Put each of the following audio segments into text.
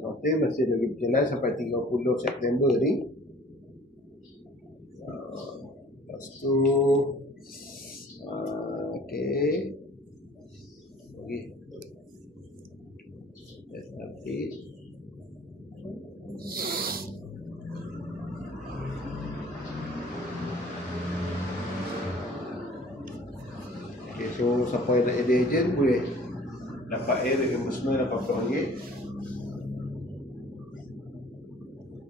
Nanti masih lagi berjalan sampai 30 September ni. Lepas tu okay. Let's update. Okay, so siapa yang nak jadi agent boleh dapat air reimbursement RM80.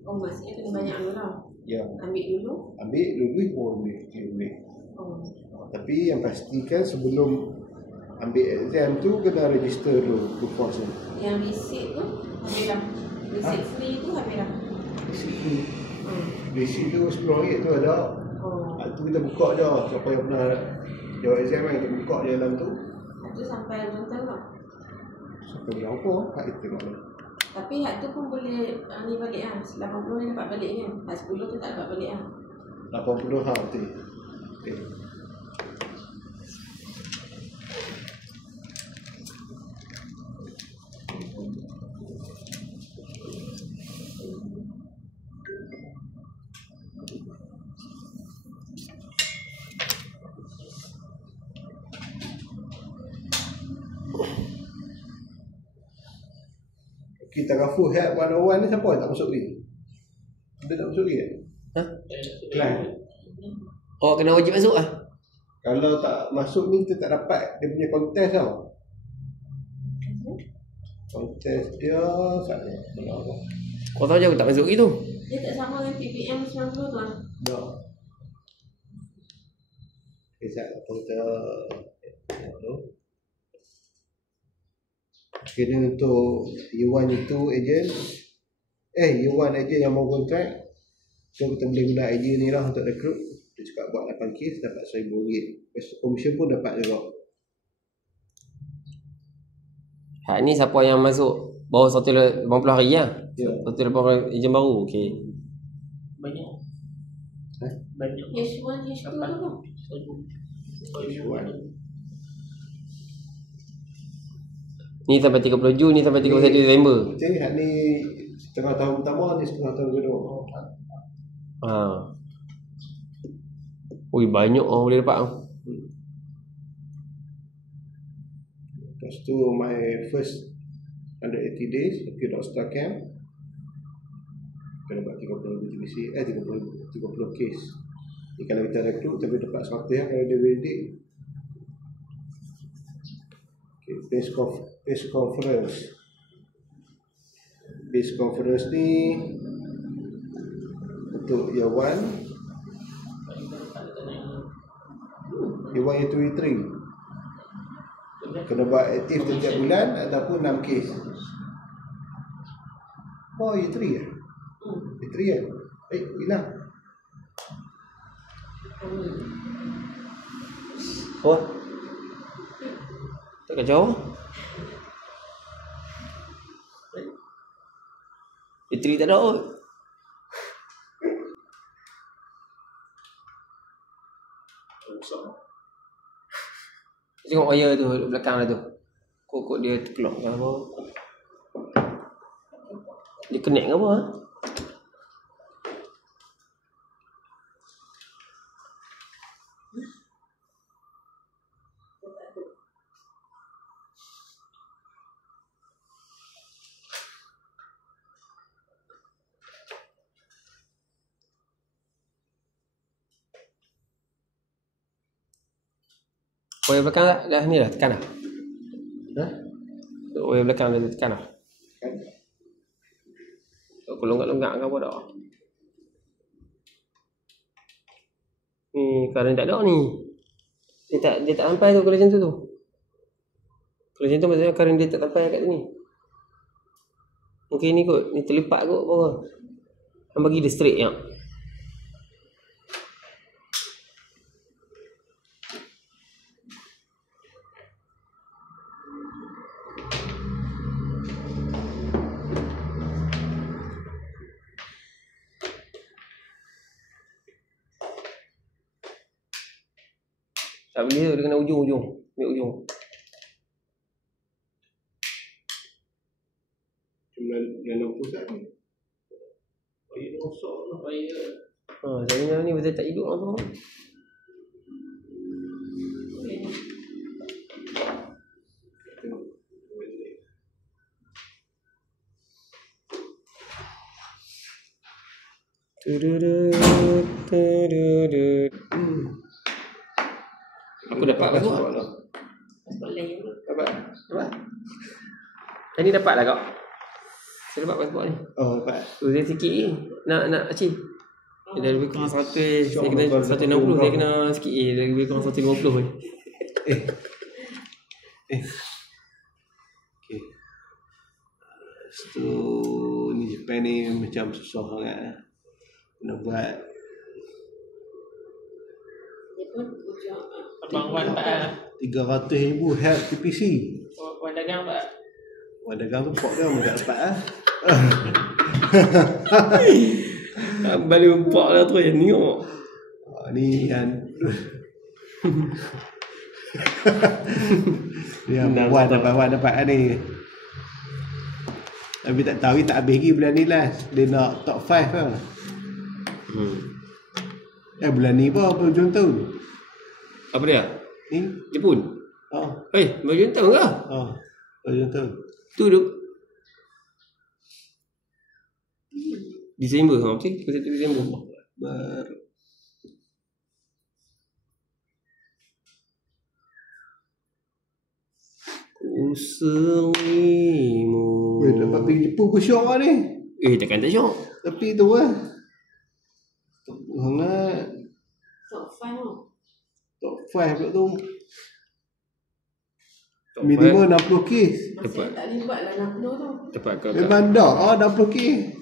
Oh, maksudnya kena banyak dulu lah. Ya. Ambil dulu pun boleh. Oh. Tapi yang pastikan sebelum ambil exam tu kena register dulu tu course ni. Yang receipt tu habis dah. Receipt free tu habis dah. Receipt tu RM10 tu ada. Tu kita buka je. Siapa yang pernah jawab exam kan, kita buka je dalam tu. Itu sampai rentan tak? Sampai berapa? Hak itu tengok lah. Tapi hak tu pun boleh ni balik lah. 80 ni dapat balik kan? Hak 10 tu tak dapat balik lah. 80 hak tu. Okay. Kita rafu head 101 ni siapa yang tak masuk ni? Dia tak masuk ni kan? Client. Oh, kena wajib masuk ah. Kalau tak masuk ni kita tak dapat dia punya kontes tau. Kontes dia sana berapa? Kau tahu je aku tak masuk gitu. Dia tak sama dengan PPM 90 tu lah. Dah. Sekejap apa kita tengok tu. Kena untuk year 1 itu agent year 1 agent yang mau kontrak, so kita boleh guna idea ni lah untuk recruit. Dia cakap buat 8 case dapat RM1,000. Lepas tu commission pun dapat juga. Hak ni siapa yang masuk bawah 180 hari lah. Ya. 180 hari ejen baru. Okey. Banyak. H1, H2 tu kan? Year 1. Ni sampai 30 Jun, ni sampai 31 Disember. Macam ni, hak ni setengah tahun pertama, ni setengah tahun kedua. Ui, banyak orang boleh dapat. Lepas tu my first 180 days okay, Rockstar Camp kena buat 30 BTPC 30 case ni. Kalau kita rekrut tapi dapat 100 lah kalau dia ready. Okay, base conference ni untuk year 1, year 1, year 2, year 3 kena buat aktif setiap bulan ataupun 6 case. Oh, year 3 lah. Year 3 kan? Hilang. Oh. Tak kacau. Bateri tak ada kot. Tengok wire tu belakang tu. Kok dia terkelok ke apa? Dia connect ke apa? Wire belakang dah ni dah tekan dah. Wire belakang dah tekan dah. Aku longgak-longgak ke apa dah. Ni current tak ada ni. Dia tak sampai tu kalau macam tu. Kalau macam tu maksudnya current dia tak sampai kat sini. Mungkin ni kot, ni terlipat kot apa. Han bagi dia straight ya. Tak boleh dia kena ujung-ujung. Ambil ujung. Dalam pusat ni. Air rosak lah. Saya ni betul tak hidup apa. Aku dapat apa kau? Passport lain. Dapat. Ini dapat lah kau. Saya dapat pasport ni. Oh, dapat. Tu dia sikit ni. Nak Acik. Dia lebih kurang 100. Saya kena 160. Saya kena sikit dia lebih kurang 150 ni. Okay. Lepas tu ni Japan ni macam susah sangat. Kena buat Dia pun hujung. Abang Wan Pak 300,000 help TPC. Wan dagang Pak. Wah, dagang tu pok dia tak dapat lah. Balik empak lah tu yang tengok. Ni kan ni Wan dapat ni. Tapi tak tahu tak habis lagi bulan ni last. Dia nak top 5 lah. Bulan ni apa hujung tahun? Apa dia? Ni? Jepun. Oh. Baju tahun ke? Oh. Hujung tahun. Tu duk. Disember ha, okey. 1 Disember. Baru. Uselimu. Dapat pergi Jepun pun syok lah ni. Takkan tak syok. Tapi tu lah. Sangat. Top 5 tau. Top 5 pula tu. Top Minimum 60 kes. Masih tak boleh buat lah 60 tu. Dapat kau. Memang dah. 60 kes.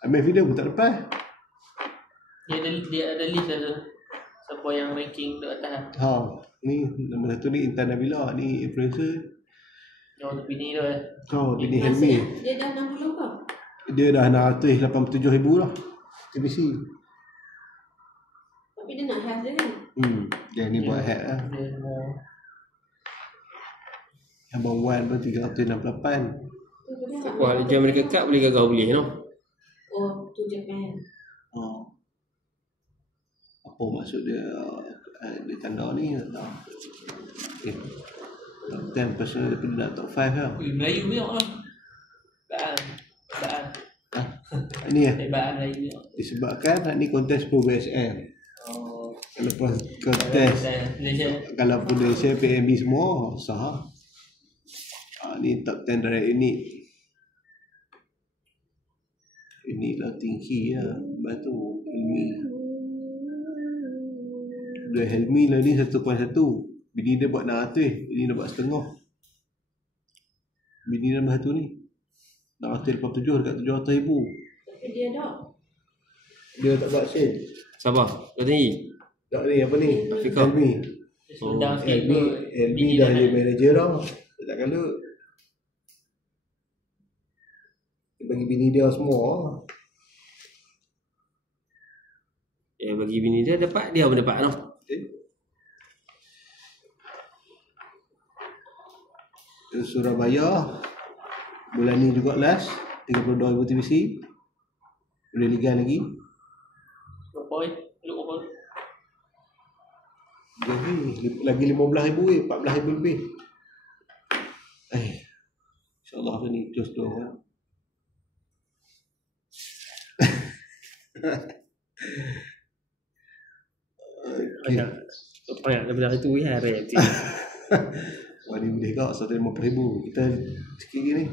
Ambil video pun tak lepas. Dia ada list ada siapa yang ranking dekat atas. Ni nombor 1 ni Intan Nabila. Ni influencer. Yang untuk bini tu Bini Helmi. Dia dah 60 ke? Dia dah 687,000 lah. TPC. Tapi dia nak health dia kan? Dia ni buat hack lah. Dia more. Abang Wan pun 368. Wah, dia mereka kat boleh gagal boleh no. Oh, tu Japan. Apa maksud dia tanda ni tak tahu. Top 10 personal daripada nak top 5 lah. Melayu punya lah. Baan. Ini ya. Baan Melayu punya. Disebabkan ni kontes PBSM. Kalau kontes Malaysia. kalau Malaysia PMB semua sah. Ni top 10 direct ini. Ini lah tinggi lah. Batu Helmi. Dia Helmi lah ni 1.1. Bini dia buat 600. Bini dia buat setengah. Bini dia nombor 1 ni 687 dekat 700,000. Tapi dia dah. Dia tak buat sale. Sabar. Kau tinggi. Tak ni apa ni? Afiqah. Helmi. Sundang sikit Helmi dah jadi manager dah. Dia tak kala. Dia bagi bini dia semua. Bagi bini dia dapat, dia pun dapat no. Surabaya bulan ni juga last 32,000 TPC. Boleh liga lagi. Lagi 15,000 14,000 lebih. InsyaAllah ni close door kan. Banyak daripada itu ya rare. Wah ni boleh kau 150,000. Kita sikit lagi ni.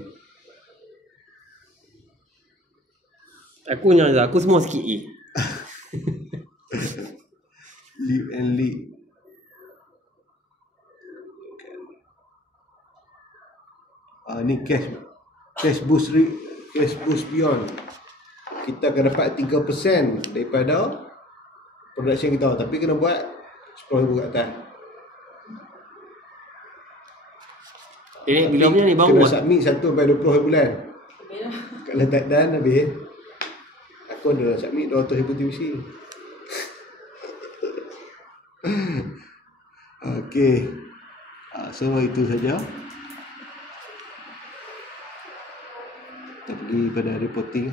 Aku nyala, aku semua sikit je. Live and lead. Ni cash boost beyond. Kita akan dapat 3% daripada production kita, tapi kena buat 10,000 kat atas. Bila punya ni baru kena buat. submit 1 sampai 20 bulan. Okey lah. Kalau tak done habis. Aku dah submit 200,000 TVC. Okey. So itu saja. Kita pergi pada reporting.